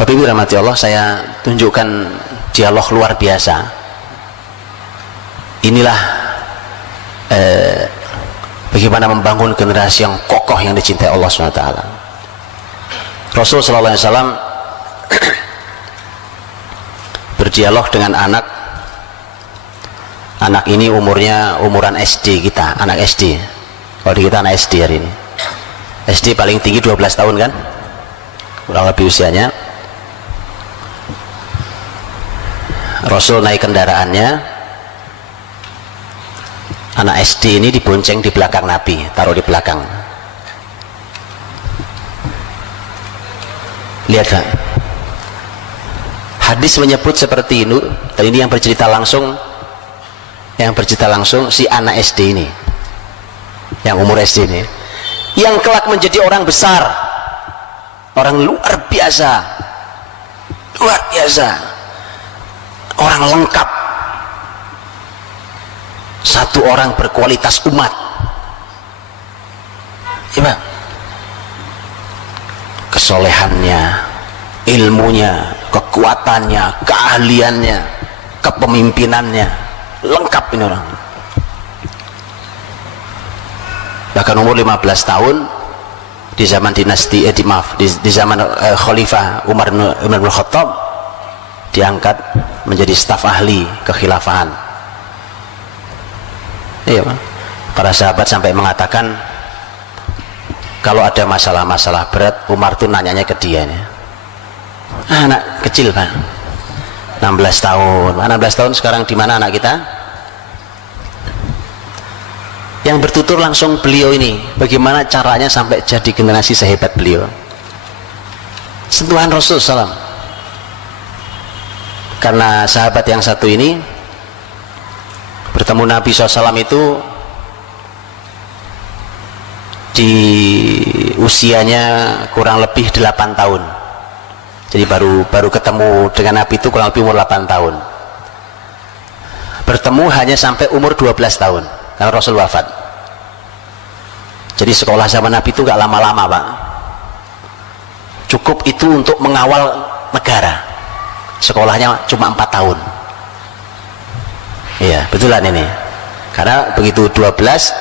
Bapak Ibu rahmati Allah, saya tunjukkan dialog luar biasa. Inilah bagaimana membangun generasi yang kokoh yang dicintai Allah SWT. Rasul sallallahu alaihi wasallam berdialog dengan anak ini umuran SD kita, anak SD. Kalau di kita anak SD hari ini. SD paling tinggi 12 tahun kan? Kurang lebih usianya. Rasul naik kendaraannya, anak SD ini dibonceng di belakang Nabi, taruh di belakang. Lihat kan? Hadis menyebut seperti ini, dan ini yang bercerita langsung si anak SD ini, yang umur SD ini, yang kelak menjadi orang besar, orang luar biasa, orang lengkap, satu orang berkualitas umat. Ya, kesolehannya, ilmunya, kekuatannya, keahliannya, kepemimpinannya, lengkap ini orang. Bahkan umur 15 tahun di zaman dinasti di zaman Khalifah Umar bin Khattab diangkat menjadi staf ahli kekhilafahan. Iya, para sahabat sampai mengatakan kalau ada masalah-masalah berat, Umar tuh nanyanya ke dia nih. Anak kecil Pak, 16 tahun 16 tahun sekarang di mana anak kita? Yang bertutur langsung beliau ini, bagaimana caranya sampai jadi generasi sehebat beliau. Sentuhan Rasul SAW. Karena sahabat yang satu ini bertemu Nabi SAW itu di usianya kurang lebih 8 tahun. Jadi baru ketemu dengan Nabi itu kurang lebih umur 8 tahun. Bertemu hanya sampai umur 12 tahun karena Rasul wafat. Jadi sekolah zaman Nabi itu gak lama-lama Pak, cukup itu untuk mengawal negara. Sekolahnya cuma 4 tahun. Iya betulan ini, karena begitu 12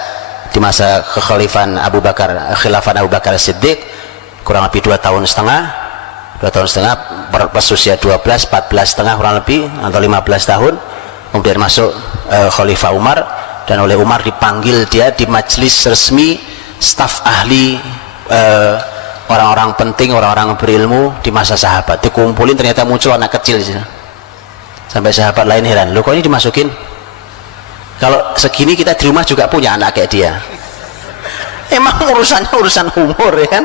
di masa kekhalifahan Abu Bakar, khilafah Abu Bakar Siddiq, kurang lebih 2 tahun setengah pas usia 12, 14 setengah kurang lebih, atau 15 tahun kemudian masuk Khalifah Umar, dan oleh Umar dipanggil dia di majelis resmi staf ahli, orang-orang penting, orang-orang berilmu di masa sahabat dikumpulin. Ternyata muncul anak kecil sampai sahabat lain heran, loh kok ini dimasukin, kalau segini kita di rumah juga punya anak kayak dia. Emang urusannya urusan umur ya kan?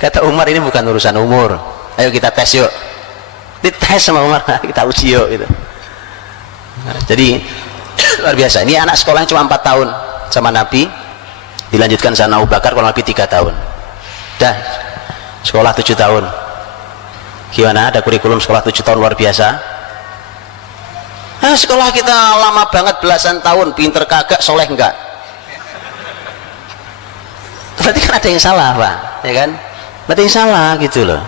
Kata Umar, ini bukan urusan umur, ayo kita tes yuk. Dites sama Umar, kita uji yuk gitu. Nah, jadi luar biasa. Ini anak sekolahnya cuma 4 tahun sama Nabi, dilanjutkan sama Abu Bakar kurang lebih 3 tahun. Dah sekolah 7 tahun. Gimana, ada kurikulum sekolah 7 tahun luar biasa. Sekolah kita lama banget, belasan tahun, pinter kagak, soleh enggak. Berarti kan ada yang salah Pak, ya kan? Berarti yang salah gitu loh.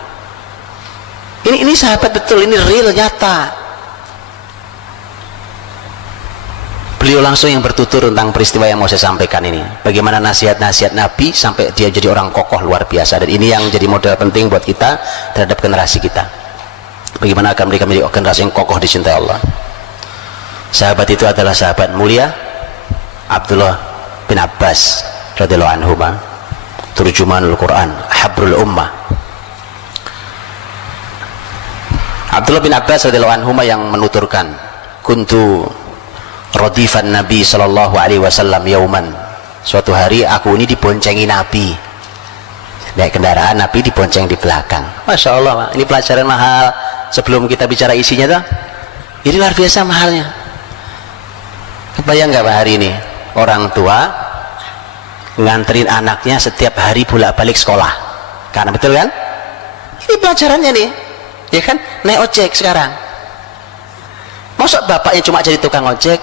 Ini sahabat betul, ini real, nyata. Beliau langsung yang bertutur tentang peristiwa yang mau saya sampaikan ini, bagaimana nasihat-nasihat Nabi sampai dia jadi orang kokoh luar biasa. Dan ini yang jadi modal penting buat kita terhadap generasi kita, bagaimana akan mereka menjadi generasi yang kokoh dicintai Allah. Sahabat itu adalah sahabat mulia Abdullah bin Abbas radhiyallahu anhu, turjumanul Quran, habrul ummah. Abdullah bin Abbas radhiyallahu anhu yang menuturkan, kuntu radifan Nabi sallallahu alaihi wasallam yauman, suatu hari aku ini diboncengi Nabi, naik kendaraan Nabi dibonceng di belakang. Masya Allah Pak, ini pelajaran mahal. Sebelum kita bicara isinya tuh, ini luar biasa mahalnya. Kebayang nggak Pak, hari ini orang tua nganterin anaknya setiap hari bolak-balik sekolah, karena betul kan? Ini pelajarannya nih, ya kan? Naik ojek sekarang, masa bapaknya cuma jadi tukang ojek?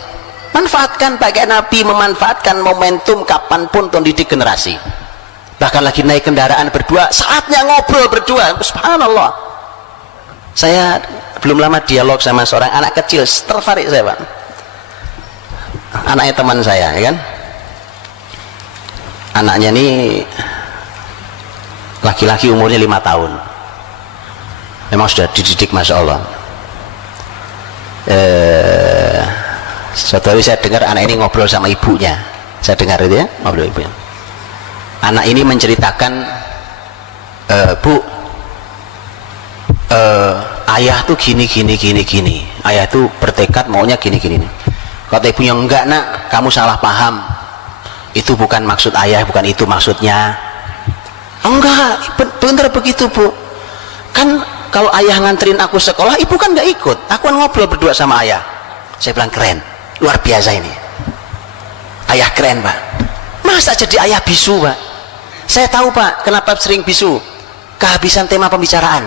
Manfaatkan, pakai Nabi memanfaatkan momentum kapanpun untuk didik generasi. Bahkan lagi naik kendaraan berdua, saatnya ngobrol berdua. Subhanallah, Saya belum lama dialog sama seorang anak kecil, tertarik saya Pak, anaknya teman saya ya kan. Anaknya ini laki-laki, umurnya 5 tahun, memang sudah dididik Masya Allah. Suatu hari saya dengar anak ini ngobrol sama ibunya, saya dengar itu ya, ngobrol ibunya. Anak ini menceritakan, Bu, ayah tuh gini, ayah tuh bertekad maunya gini. Kata ibunya, enggak nak, kamu salah paham, itu bukan maksud ayah, bukan itu maksudnya. Enggak, bener begitu Bu, kan kalau ayah nganterin aku sekolah, ibu kan nggak ikut, aku kan ngobrol berdua sama ayah. Saya bilang, keren, luar biasa ini, ayah keren Pak. Masa jadi ayah bisu Pak? Saya tahu Pak, kenapa sering bisu, kehabisan tema pembicaraan.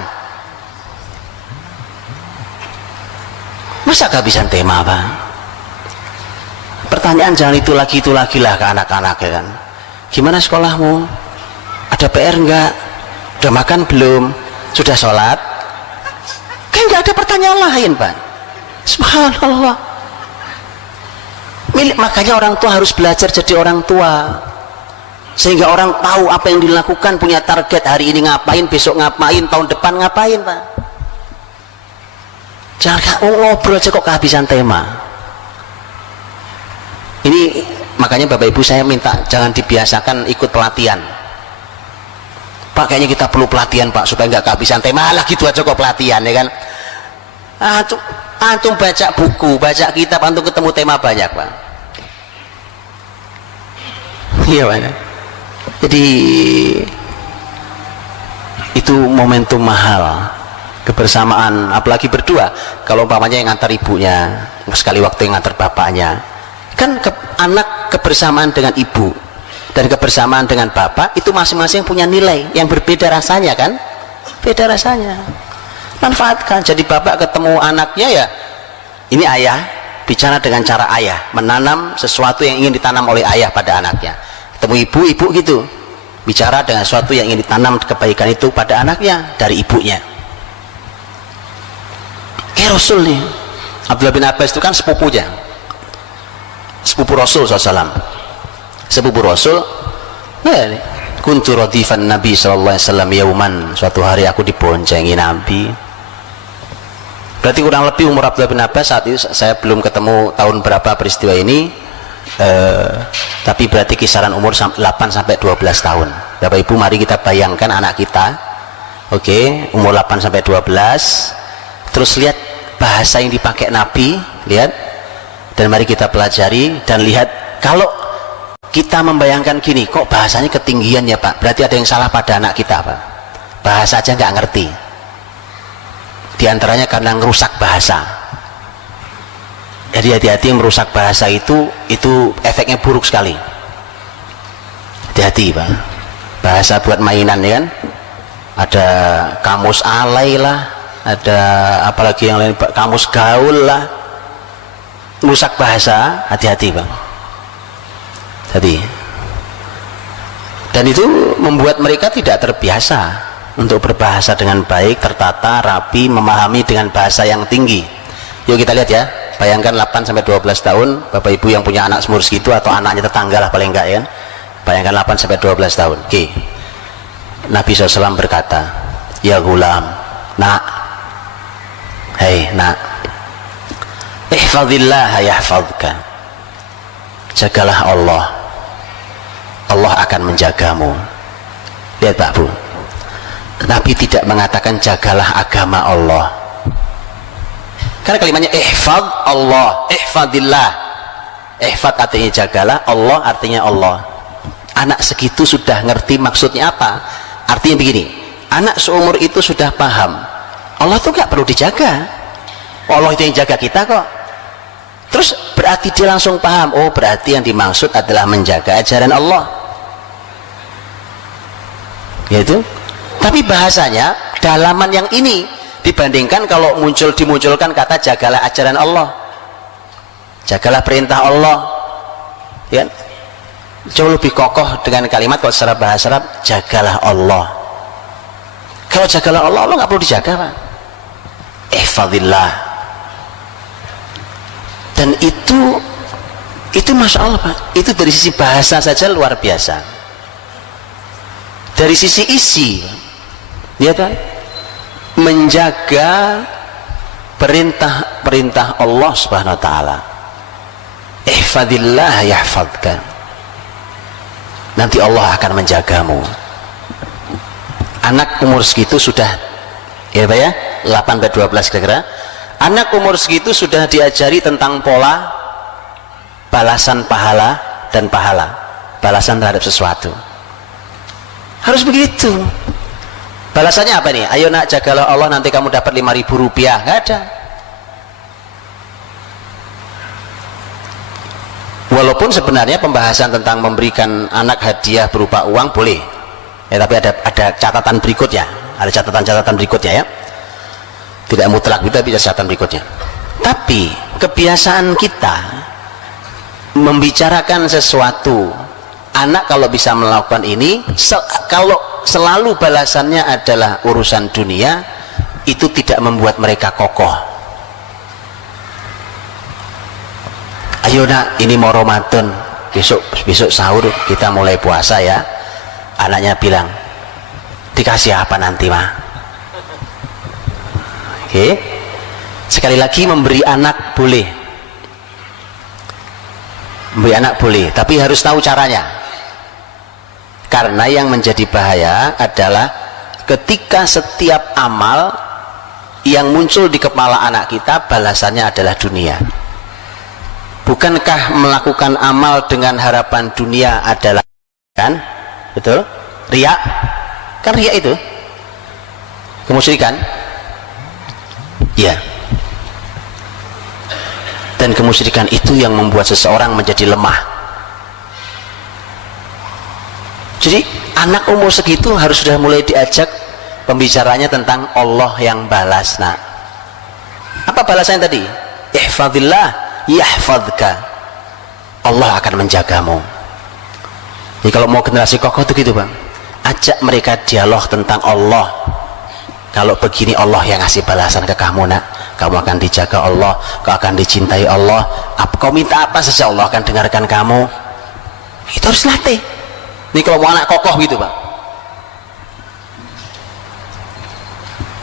Masa kehabisan tema Pak? Pertanyaan jangan itu lagi lah ke anak-anak ya kan. Gimana sekolahmu? Ada PR enggak? Udah makan belum? Sudah sholat? Kan enggak ada pertanyaan lain Pak. Subhanallah. Makanya orang tua harus belajar jadi orang tua, sehingga orang tahu apa yang dilakukan, punya target, hari ini ngapain, besok ngapain, tahun depan ngapain Pak. Jangan ngobrol aja kok kehabisan tema. Ini makanya Bapak Ibu saya minta jangan dibiasakan ikut pelatihan. Pak, kayaknya kita perlu pelatihan Pak supaya nggak kehabisan tema. Lah gitu aja kok pelatihan ya kan. Antum baca buku, baca kitab, antum ketemu tema banyak Pak. Iya Pak. Jadi itu momentum mahal, kebersamaan, apalagi berdua. Kalau umpamanya yang ngantar ibunya, sekali waktu yang ngantar bapaknya, kan anak kebersamaan dengan ibu dan kebersamaan dengan bapak itu masing-masing punya nilai yang berbeda rasanya kan, beda rasanya. Manfaatkan. Jadi bapak ketemu anaknya ya, ini ayah bicara dengan cara ayah, menanam sesuatu yang ingin ditanam oleh ayah pada anaknya. Ketemu ibu gitu, bicara dengan sesuatu yang ingin ditanam kebaikan itu pada anaknya dari ibunya. Kayak Rasul nih, Abdullah bin Abbas itu kan sepupunya, sepupu Rasul SAW, sepupu Rasul. Nah, kuntu radifan Nabi SAW yauman, suatu hari aku diboncengi Nabi. Berarti kurang lebih umur Abdullah bin Abbas saat itu, saya belum ketemu tahun berapa peristiwa ini, tapi berarti kisaran umur 8 sampai 12 tahun. Bapak Ibu, mari kita bayangkan anak kita, oke, umur 8 sampai 12, terus lihat bahasa yang dipakai Nabi, lihat, dan mari kita pelajari dan lihat. Kalau kita membayangkan gini, kok bahasanya ketinggian ya Pak, berarti ada yang salah pada anak kita Pak, bahasa aja nggak ngerti, diantaranya karena ngerusak bahasa. Jadi hati-hati, merusak bahasa itu efeknya buruk sekali. Hati-hati Pak, bahasa buat mainan ya kan, ada kamus alay lah, ada apalagi yang lain, kamus gaul lah, merusak bahasa. Hati-hati Pak, jadi, dan itu membuat mereka tidak terbiasa untuk berbahasa dengan baik, tertata, rapi, memahami dengan bahasa yang tinggi. Yuk kita lihat ya, bayangkan 8 sampai 12 tahun, Bapak Ibu yang punya anak seumur segitu atau anaknya tetangga lah paling enggak ya, bayangkan 8 sampai 12 tahun. Oke. Nabi SAW berkata, ya gulam, nak, hei nak, ihfadillah yahfadka, jagalah Allah, Allah akan menjagamu. Lihat Pak Bu, Nabi tidak mengatakan jagalah agama Allah, karena kalimatnya ihfad Allah, ihfadillah, ihfad artinya jagalah, Allah artinya Allah. Anak segitu sudah ngerti maksudnya apa. Artinya begini, anak seumur itu sudah paham Allah tuh gak perlu dijaga, Allah itu yang jaga kita kok. Terus berarti dia langsung paham, oh berarti yang dimaksud adalah menjaga ajaran Allah, yaitu. Tapi bahasanya dalaman yang ini dibandingkan kalau dimunculkan kata jagalah ajaran Allah, jagalah perintah Allah, ya, jauh lebih kokoh dengan kalimat kalau secara bahasa Arab jagalah Allah. Kalau jagalah Allah, Allah nggak perlu dijaga Pak. ihfadillah. Dan itu Masya Allah Pak, itu dari sisi bahasa saja luar biasa. Dari sisi isi, ya kan, menjaga perintah Allah Subhanahu wa taala. Ihfadillah yahfadka. Nanti Allah akan menjagamu. Anak umur segitu sudah, ya Pak ya, 8-12 kira-kira. Anak umur segitu sudah diajari tentang pola balasan pahala dan pahala, balasan terhadap sesuatu. Harus begitu. Balasannya apa nih? Ayo nak, jagalah Allah, nanti kamu dapat 5.000 rupiah. Nggak ada. Walaupun sebenarnya pembahasan tentang memberikan anak hadiah berupa uang boleh, ya, tapi ada catatan berikutnya, ada catatan berikutnya ya. Tidak mutlak, tapi ada catatan berikutnya. Tapi kebiasaan kita membicarakan sesuatu, anak kalau bisa melakukan ini, kalau selalu balasannya adalah urusan dunia, itu tidak membuat mereka kokoh. Ayo nak, ini mau Ramadan, besok sahur kita mulai puasa ya. Anaknya bilang, dikasih apa nanti mah? Oke. Sekali lagi, memberi anak boleh, memberi anak boleh, tapi harus tahu caranya. Karena yang menjadi bahaya adalah ketika setiap amal yang muncul di kepala anak kita balasannya adalah dunia. Bukankah melakukan amal dengan harapan dunia adalah, kan? Betul? Riya? Kan riya itu kemusyrikan? Ya. Dan kemusyrikan itu yang membuat seseorang menjadi lemah. Jadi anak umur segitu harus sudah mulai diajak pembicaranya tentang Allah yang balas. Nah, apa balasannya tadi? Ihfadillah yahfadka. Allah akan menjagamu. Jadi kalau mau generasi kokoh itu gitu Bang, ajak mereka dialog tentang Allah. Kalau begini Allah yang ngasih balasan ke kamu nak, kamu akan dijaga Allah, kau akan dicintai Allah, kau minta apa saja Allah akan dengarkan kamu. Itu harus latih. Ini kalau mau anak kokoh gitu Pak.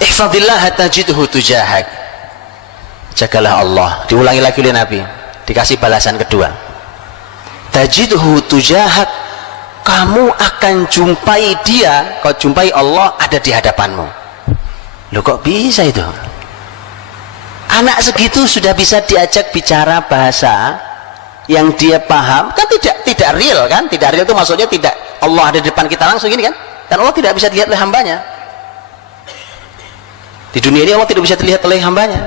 Ihfadillah tajidhu tujahak. Jagalah Allah. Diulangi lagi oleh Nabi, dikasih balasan kedua. Tajidhu tujahak, kamu akan jumpai dia, kau jumpai Allah ada di hadapanmu. Loh kok bisa itu? Anak segitu sudah bisa diajak bicara bahasa yang dia paham, kan tidak real kan? Tidak real itu maksudnya tidak Allah ada di depan kita langsung ini kan? Dan Allah tidak bisa dilihat oleh hambanya. Di dunia ini Allah tidak bisa dilihat oleh hambanya.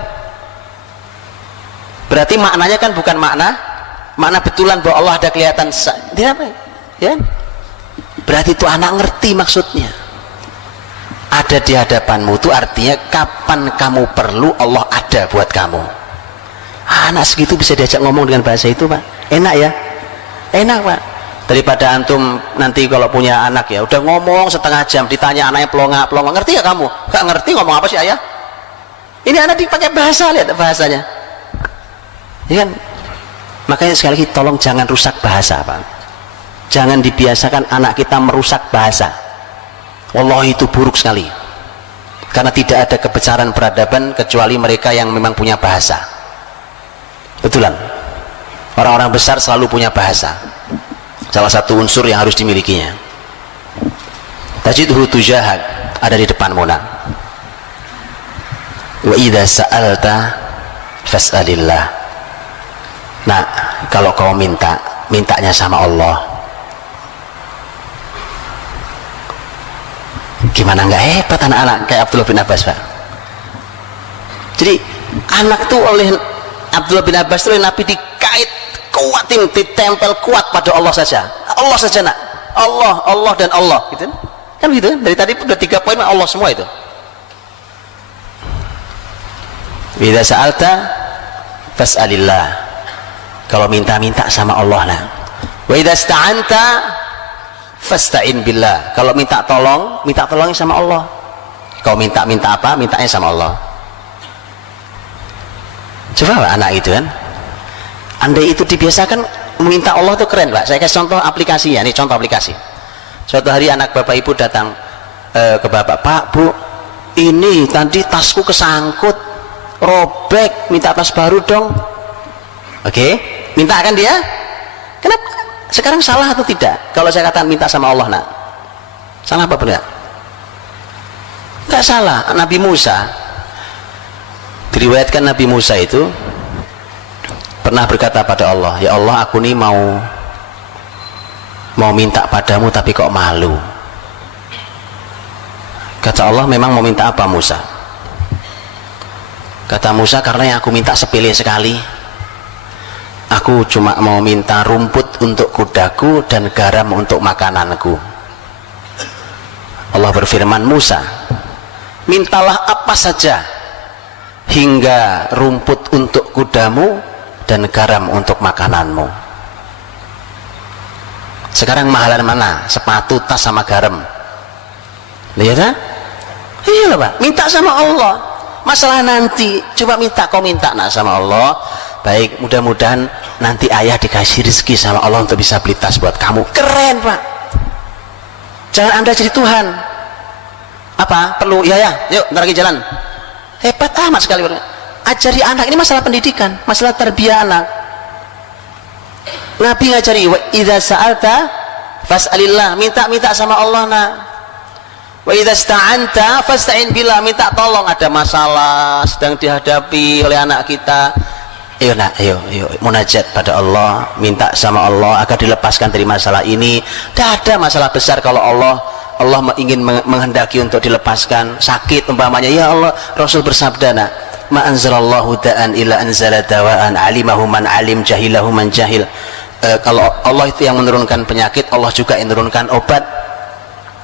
Berarti maknanya kan bukan makna betulan bahwa Allah ada kelihatan. Tidak apa ya? Berarti itu anak ngerti maksudnya. Ada di hadapanmu itu artinya kapan kamu perlu Allah ada buat kamu. Anak segitu bisa diajak ngomong dengan bahasa itu Pak. Enak ya? Enak Pak. Daripada antum nanti kalau punya anak ya udah ngomong setengah jam, ditanya anaknya pelonga, ngerti ya kamu? Gak ngerti ngomong apa sih ayah? Ini anak dipakai bahasa, lihat bahasanya ya kan? Makanya sekali lagi tolong jangan rusak bahasa Pak. Jangan dibiasakan anak kita merusak bahasa. Wallahi itu buruk sekali. Karena tidak ada kebesaran peradaban kecuali mereka yang memang punya bahasa. Betulan. Orang-orang besar selalu punya bahasa. Salah satu unsur yang harus dimilikinya. Tajidhu tujahak, ada di depanmu nak. Wa idza sa'alta fas'alillah. Nah, kalau kau mintanya sama Allah. Gimana nggak hebat anak-anak kayak Abdullah bin Abbas Pak. Jadi anak tuh oleh Abdullah bin Abbas itu oleh Nabi dikait kuatin, ditempel kuat pada Allah saja nak. Allah dan Allah gitu kan gitu. Dari tadi udah 3 poin Allah semua itu. Idza sa'alta fas'alillah, kalau minta sama Allah nah. Wa idza ista'anta fasta'in billah, kalau minta tolong sama Allah. Kau minta apa? Mintanya sama Allah. Coba Pak, anak itu kan, andai itu dibiasakan meminta Allah tuh keren Pak. Saya kasih contoh aplikasinya, ini contoh aplikasi. Suatu hari anak bapak ibu datang ke bapak, Pak, Bu, ini tadi tasku kesangkut, robek, minta tas baru dong. Oke, minta kan dia? Kenapa? Sekarang salah atau tidak? Kalau saya katakan minta sama Allah, nak, salah apa benar? Enggak salah. Nabi Musa, diriwayatkan Nabi Musa itu pernah berkata pada Allah, ya Allah, aku nih mau minta padamu tapi kok malu. Kata Allah, memang mau minta apa Musa? Kata Musa, karena yang aku minta sepele sekali. Aku cuma mau minta rumput untuk kudaku dan garam untuk makananku. Allah berfirman, Musa, mintalah apa saja hingga rumput untuk kudamu dan garam untuk makananmu. Sekarang mahalan mana? Sepatu, tas sama garam. Lihat kan? Iya Pak, minta sama Allah. Masalah nanti, coba minta, kau minta nak sama Allah. Baik, mudah-mudahan nanti ayah dikasih rezeki sama Allah untuk bisa beli tas buat kamu. Keren Pak. Jangan Anda jadi Tuhan. Apa? Perlu? Ya, yuk, ntar lagi jalan. Hebat amat sekali. Ajari anak, ini masalah pendidikan, masalah tarbiyah anak. Nabi ngajari, wa idza sa'alta fas'alillah, minta sama Allah nak. Wa idza sta'anta fasta'in billah, minta tolong, ada masalah sedang dihadapi oleh anak kita. Ayo nak, ayo munajat pada Allah, minta sama Allah agar dilepaskan dari masalah ini. Tidak ada masalah besar kalau Allah ingin menghendaki untuk dilepaskan. Sakit umpamanya, ya Allah, Rasul bersabda nak, ma anzalallahu da'an illa anzala dawa'an alimahu man alim jahilahu man jahil. Kalau Allah itu yang menurunkan penyakit, Allah juga yang menurunkan obat.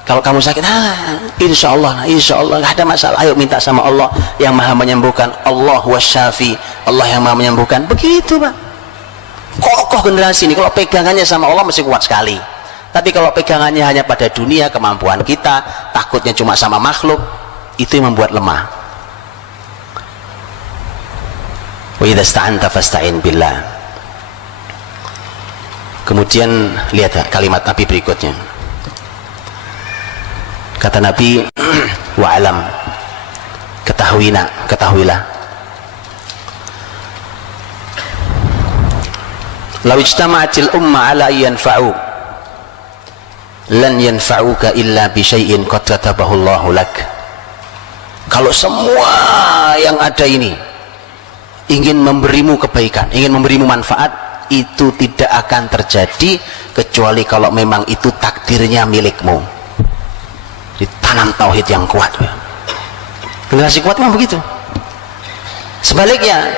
Kalau kamu sakit, insya Allah nggak ada masalah. Ayo minta sama Allah yang maha menyembuhkan. Allah wasyafi, Allah yang maha menyembuhkan. Begitu Pak. Kokoh generasi ini. Kalau pegangannya sama Allah mesti kuat sekali. Tapi kalau pegangannya hanya pada dunia, kemampuan kita, takutnya cuma sama makhluk, itu yang membuat lemah. Wa idza sta'anta fasta'in billah. Kemudian lihat kalimat Nabi berikutnya. Kata Nabi, wa'alam, ketahuilah, law ijtama'atil umma ala yanfa'u lan yanfa'uka illa bi syai'in qad katabahu Allahu lak. Kalau semua yang ada ini ingin memberimu kebaikan, ingin memberimu manfaat, itu tidak akan terjadi kecuali kalau memang itu takdirnya milikmu. Ditanam tauhid yang kuat. Generasi kuat memang begitu. Sebaliknya,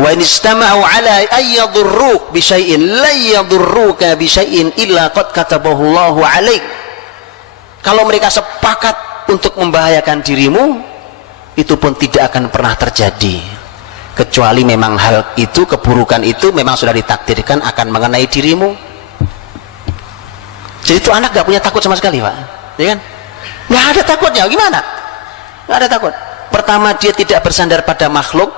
wa in istama'u ala ayyadurruk bi syai'in la yadurruka bi syai'in illa qad katabahu Allahu 'alaik. Kalau mereka sepakat untuk membahayakan dirimu, itu pun tidak akan pernah terjadi kecuali memang hal itu, keburukan itu memang sudah ditakdirkan akan mengenai dirimu. Jadi itu anak gak punya takut sama sekali Pak, ya kan? Nggak ada takutnya, gimana? Nggak ada takut. Pertama, dia tidak bersandar pada makhluk,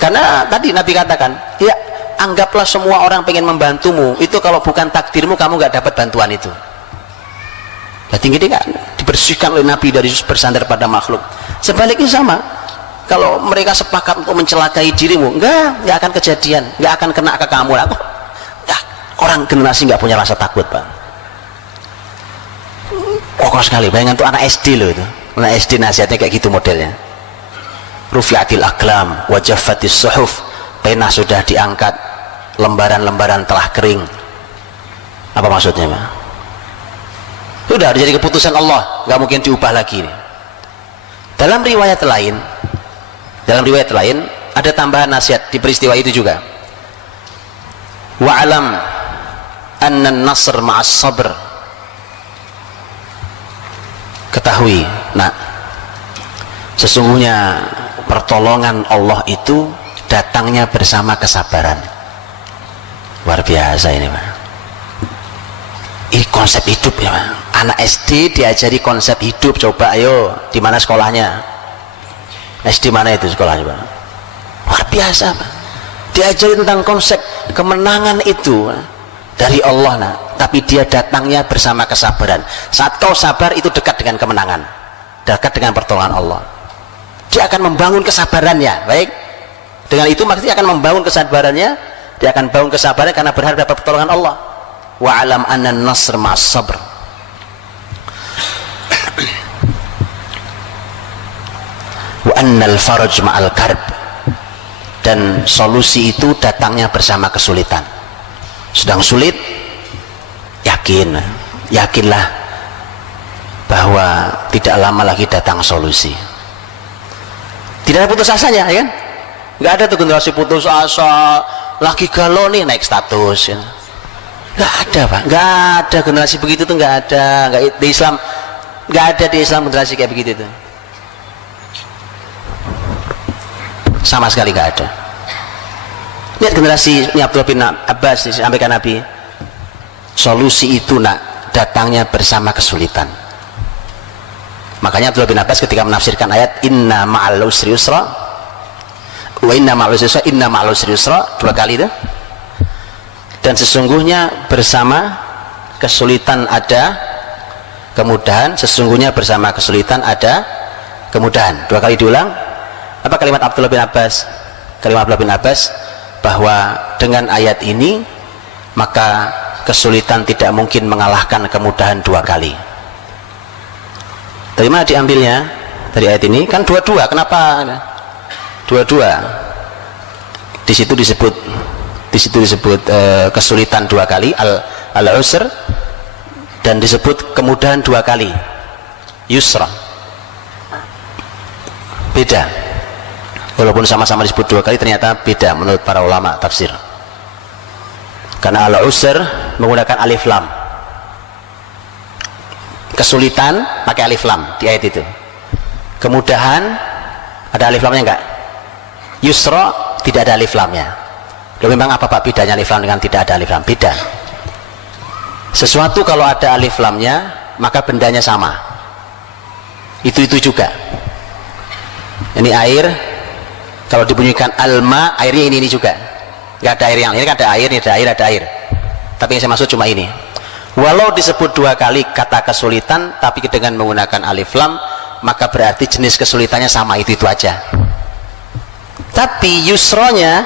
karena tadi Nabi katakan, ya anggaplah semua orang pengen membantumu, itu kalau bukan takdirmu kamu nggak dapat bantuan itu. Berarti gini kan, dibersihkan oleh Nabi dari bersandar pada makhluk. Sebaliknya sama, kalau mereka sepakat untuk mencelakai dirimu, nggak akan kejadian, nggak akan kena ke kamu. Orang generasi nggak punya rasa takut Pak. Kokoh sekali. Bayangkan tuh anak SD loh itu. Anak SD nasihatnya kayak gitu modelnya. Rufi'atil aqlam wa jaffatis suhuf. Pena sudah diangkat, lembaran-lembaran telah kering. Apa maksudnya Pak? Sudah jadi keputusan Allah, nggak mungkin diubah lagi. Dalam riwayat lain ada tambahan nasihat di peristiwa itu juga. Wa'alam anna an-nasr ma'as sabr. Ketahui, nak, sesungguhnya pertolongan Allah itu datangnya bersama kesabaran. Luar biasa ini Pak. Ini konsep hidup ya Pak. Anak SD diajari konsep hidup. Coba ayo, di mana sekolahnya? SD mana itu sekolahnya Pak? luar biasa Pak. Diajari tentang konsep kemenangan itu dari Allah nah. Tapi dia datangnya bersama kesabaran. Saat kau sabar itu dekat dengan kemenangan, dekat dengan pertolongan Allah. Dia akan membangun kesabarannya. Baik, dengan itu maksudnya akan membangun kesabarannya. Dia akan bangun kesabaran karena berharap dapat pertolongan Allah. Wa alam anna nasr ma'as sabr. Wa annal faraj ma'al karb. Dan solusi itu datangnya bersama kesulitan. Sedang sulit, yakinlah bahwa tidak lama lagi datang solusi. Tidak ada putus asanya, ya kan? Nggak ada tuh generasi putus asa, lagi galau nih naik status. Ya. Nggak ada Pak, nggak ada generasi begitu tuh, nggak ada. Nggak di Islam, nggak ada di Islam generasi kayak begitu tuh. Sama sekali nggak ada. Lihat generasi Abdullah bin Abbas disampaikan Nabi, solusi itu nak datangnya bersama kesulitan. Makanya Abdullah bin Abbas ketika menafsirkan ayat inna ma'al usri yusra wa inna ma'al usri yusra, inna ma'al usri yusra, 2 kali itu, dan sesungguhnya bersama kesulitan ada kemudahan, sesungguhnya bersama kesulitan ada kemudahan. 2 kali diulang. Apa kalimat Abdullah bin Abbas? Kalimat Abdullah bin Abbas bahwa dengan ayat ini maka kesulitan tidak mungkin mengalahkan kemudahan 2 kali. Dari mana diambilnya? Dari ayat ini kan 22. Kenapa 22? Di situ disebut kesulitan 2 kali, al-usr, dan disebut kemudahan 2 kali, yusra. Beda. Walaupun sama-sama disebut 2 kali, ternyata beda menurut para ulama tafsir. Karena al-usr menggunakan alif lam, kesulitan pakai alif lam di ayat itu. Kemudahan ada alif lamnya enggak? Yusra tidak ada alif lamnya. Loh, memang apa Pak bedanya alif lam dengan tidak ada alif lam? Beda. Sesuatu kalau ada alif lamnya maka bendanya sama. Itu juga. Ini air, kalau dibunyikan alma, airnya ini juga. Enggak ada air yang ini, kan ada air, ini ada air, ada air. Tapi yang saya maksud cuma ini. Walau disebut 2 kali kata kesulitan, tapi dengan menggunakan alif lam, maka berarti jenis kesulitannya sama, itu aja. Tapi yusronya,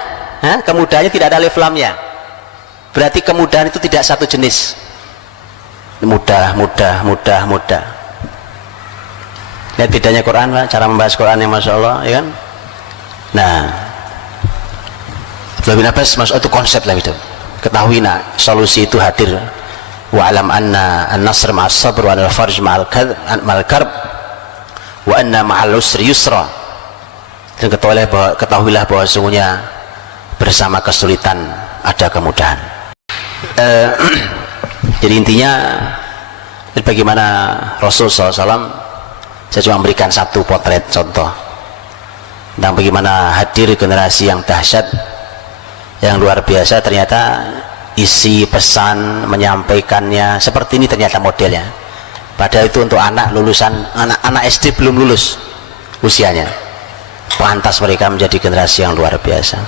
kemudahannya tidak ada alif lamnya. Berarti kemudahan itu tidak satu jenis. Mudah. Lihat bedanya Quran Pak, cara membahas Quran yang Masya Allah, ya kan? Nah, Abdullah bin Abbas masuk itu konsep lah itu. Ketahui nak, solusi itu hadir. Wa alam anna an-nasr ma'as sabr wa al-farj ma'al karb wa anna ma'al usri yusra. Dan ketahuilah bahwa sesungguhnya bersama kesulitan ada kemudahan. Jadi intinya bagaimana Rasul SAW, saya cuma memberikan satu potret contoh tentang bagaimana hadir generasi yang dahsyat, yang luar biasa. Ternyata isi pesan menyampaikannya seperti ini ternyata modelnya. Padahal itu untuk anak lulusan, anak SD belum lulus usianya. Pantas mereka menjadi generasi yang luar biasa.